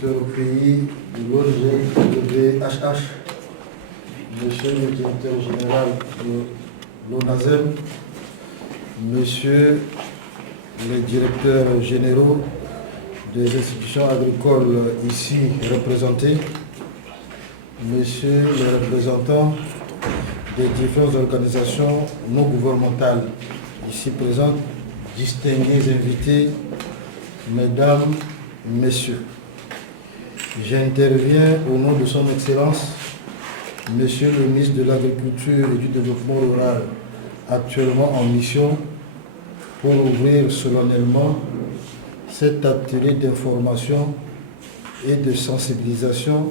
directeur au pays de l'ONG VHH, monsieur le directeur général de l'ONASEM, monsieur les directeurs généraux des institutions agricoles ici représentés, messieurs les représentants des différentes organisations non gouvernementales ici présentes, distingués invités, mesdames, messieurs. J'interviens au nom de son Excellence, monsieur le ministre de l'Agriculture et du Développement rural, actuellement en mission, pour ouvrir solennellement cet atelier d'information et de sensibilisation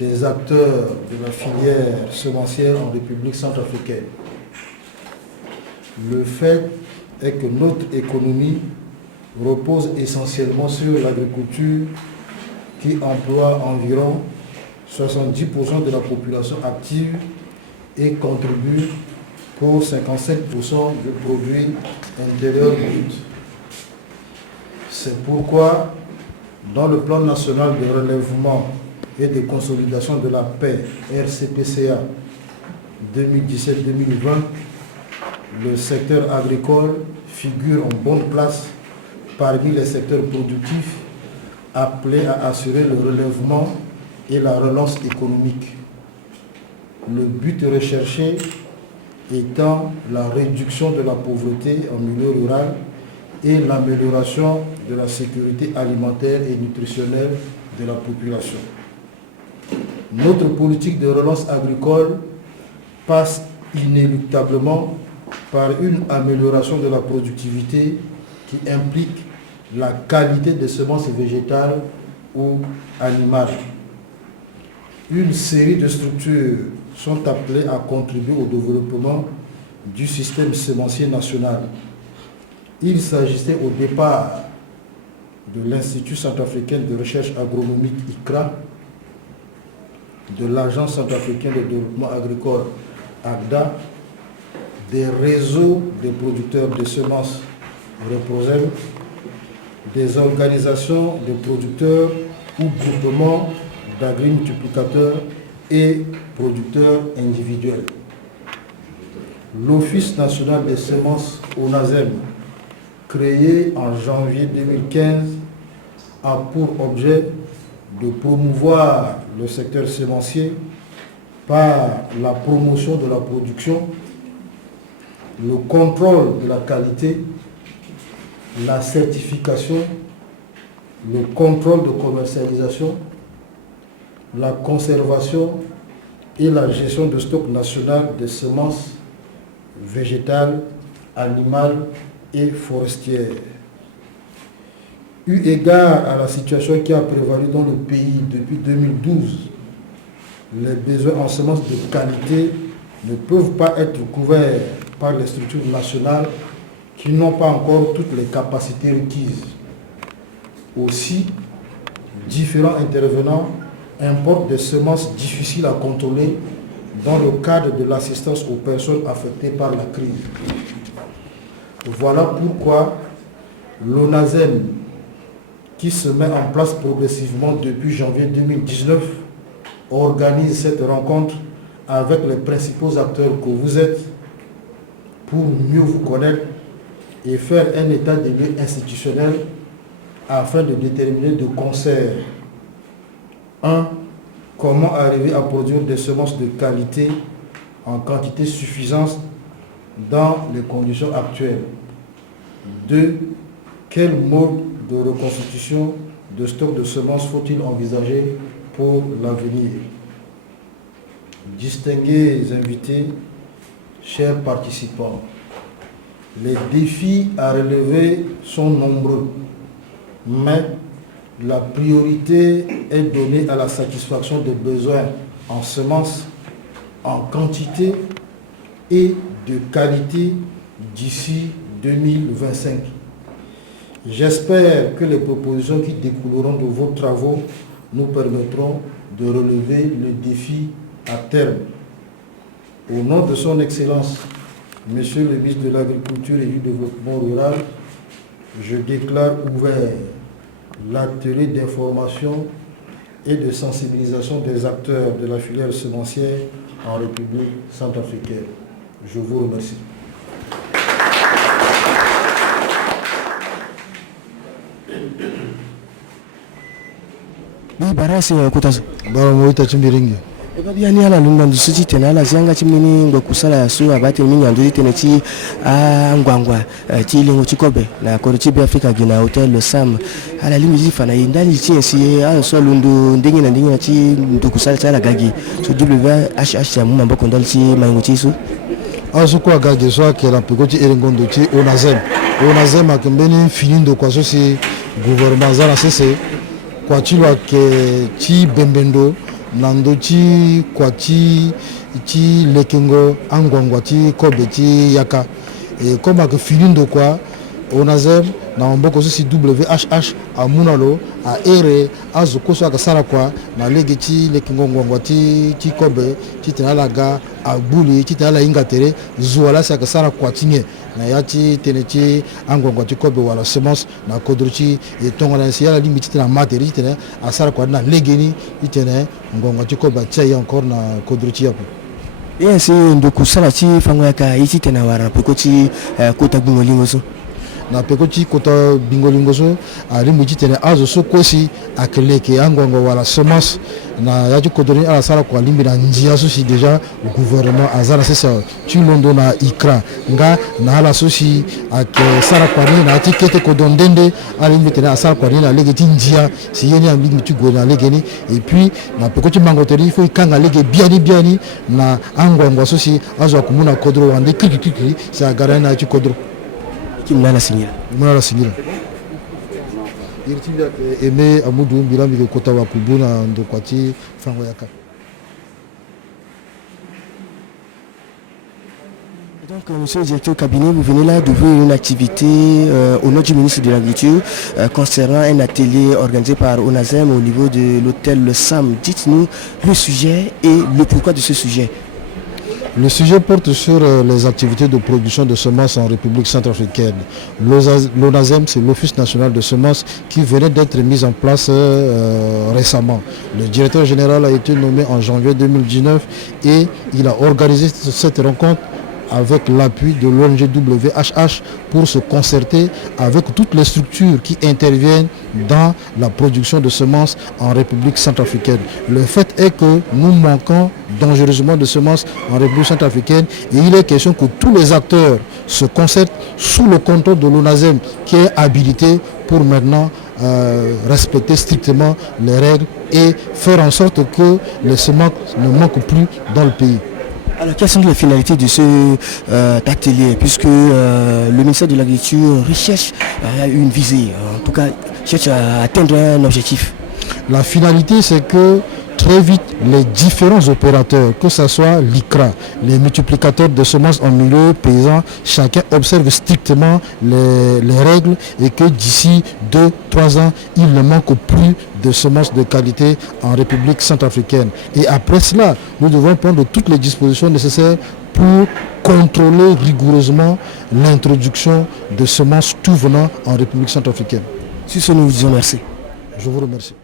des acteurs de la filière semencière en République centrafricaine. Le fait est que notre économie repose essentiellement sur l'agriculture qui emploie environ 70% de la population active et contribue pour 55% du produit intérieur brut. C'est pourquoi, dans le plan national de relèvement et de consolidation de la paix, RCPCA 2017-2020, le secteur agricole figure en bonne place parmi les secteurs productifs appelés à assurer le relèvement et la relance économique. Le but recherché étant la réduction de la pauvreté en milieu rural et l'amélioration de la sécurité alimentaire et nutritionnelle de la population. Notre politique de relance agricole passe inéluctablement par une amélioration de la productivité qui implique la qualité des semences végétales ou animales. Une série de structures sont appelées à contribuer au développement du système semencier national. Il s'agissait au départ de l'Institut centrafricain de recherche agronomique ICRA, de l'Agence centrafricaine de développement agricole AGDA, des réseaux des producteurs de semences Reprosem, des organisations de producteurs ou groupements d'agrimultiplicateurs et producteurs individuels. L'Office national des semences ONASEM, créé en janvier 2015, a pour objet de promouvoir le secteur semencier par la promotion de la production, le contrôle de la qualité, la certification, le contrôle de commercialisation, la conservation et la gestion de stock national des semences végétales, animales et forestières. Eu égard à la situation qui a prévalu dans le pays depuis 2012, les besoins en semences de qualité ne peuvent pas être couverts par les structures nationales qui n'ont pas encore toutes les capacités requises. Aussi, différents intervenants importent des semences difficiles à contrôler dans le cadre de l'assistance aux personnes affectées par la crise. Voilà pourquoi l'ONASEM, qui se met en place progressivement depuis janvier 2019, organise cette rencontre avec les principaux acteurs que vous êtes pour mieux vous connaître et faire un état des lieux institutionnel afin de déterminer de concert 1. Comment arriver à produire des semences de qualité en quantité suffisante dans les conditions actuelles. 2. Quel mode de reconstitution de stock de semences faut-il envisager pour l'avenir? Distingués invités, chers participants, les défis à relever sont nombreux, mais la priorité est donnée à la satisfaction des besoins en semences, en quantité et de qualité d'ici 2025. J'espère que les propositions qui découleront de vos travaux nous permettront de relever le défi à terme. Au nom de son Excellence, Monsieur le ministre de l'Agriculture et du Développement rural, je déclare ouvert l'atelier d'information et de sensibilisation des acteurs de la filière semencière en République centrafricaine. Je vous remercie. Oui, barasi kutazo. Bara moita chimbiringi. Ebabiani ala lungandu suji tena ala zianga chimini ngokusala yasu abati mini andu tena chi ngwangwa chi lingo chikobe na korichi be Africa gina hotel Le Sam ala limi jifana indali chi si ala so lundu ndingi na chi ndukusala tsala gagi so WHH ya mumba kondal chi maingo chi su asu kwa gagi so akela pekoti erengondo chi onazem akembeni finindo kwa so si gouvernement zala sese kwa chilwa ke chi bembendo nando chi kwa chi lekengo angwangwa chi kobe chi yaka et comme que finindo kwa onazem na mboko si WHH a munalo a ere azuko so akasara kwa na lege chi lekengo ngwangwa chi kobe chi tenalaga a buli chi tenala ingatere zuala sa akasara kwa tinye na yachi tenechi angwangwa chi kobe wala semence na kodruchi et tongona si ala limite na materi tene asara kwa na legeni itene ngwangwa chi kobe tsia encore na kodruchi yapo. Yes, ndoku sala chi fango yaka ichi tena wara pekochi kota bingolingo so na pekochi kota bingolingo so alimu ichi tena azo so kosi akeleke angwangwa wala semence na yachi kodoni ala sala kwa limbi na njia so si déjà le gouvernement azara sesa tu londo na ikra nga na ala so si ak sala kwa ni na tikete kodondende alimbi tena sala kwa ni na legeti njia si yeni ambi tu go na legeni et puis na pekochi mangoteri faut ikanga lege biani na angwangwa so si azo akumuna kodro wande kiki sa gara na yachi kodro kimna la signira irtimia aimé amudu bilambi ke kota wa kubuna ndo kwati fango yaka. Donc, monsieur le directeur du cabinet, vous venez là d'ouvrir une activité au nom du ministre de l'Agriculture concernant un atelier organisé par ONASEM au niveau de l'hôtel Le Sam. Dites-nous le sujet et le pourquoi de ce sujet. Le sujet porte sur les activités de production de semences en République centrafricaine. L'ONASEM, c'est l'Office national de semences qui venait d'être mis en place récemment. Le directeur général a été nommé en janvier 2019 et il a organisé cette rencontre avec l'appui de l'ONG WHH pour se concerter avec toutes les structures qui interviennent dans la production de semences en République centrafricaine. Le fait est que nous manquons dangereusement de semences en République centrafricaine et il est question que tous les acteurs se concertent sous le contrôle de l'ONASEM qui est habilité pour maintenant respecter strictement les règles et faire en sorte que les semences ne manquent plus dans le pays. Alors, quelles sont les finalités de cet atelier, puisque le ministère de l'Agriculture recherche une visée, en tout cas cherche à atteindre un objectif? La finalité, c'est que très vite, les différents opérateurs, que ce soit l'ICRA, les multiplicateurs de semences en milieu paysan, chacun observe strictement les règles et que d'ici 2-3 ans, il ne manque plus de semences de qualité en République centrafricaine. Et après cela, nous devons prendre toutes les dispositions nécessaires pour contrôler rigoureusement l'introduction de semences tout venant en République centrafricaine. Sur ce, nous vous disons merci. Je vous remercie.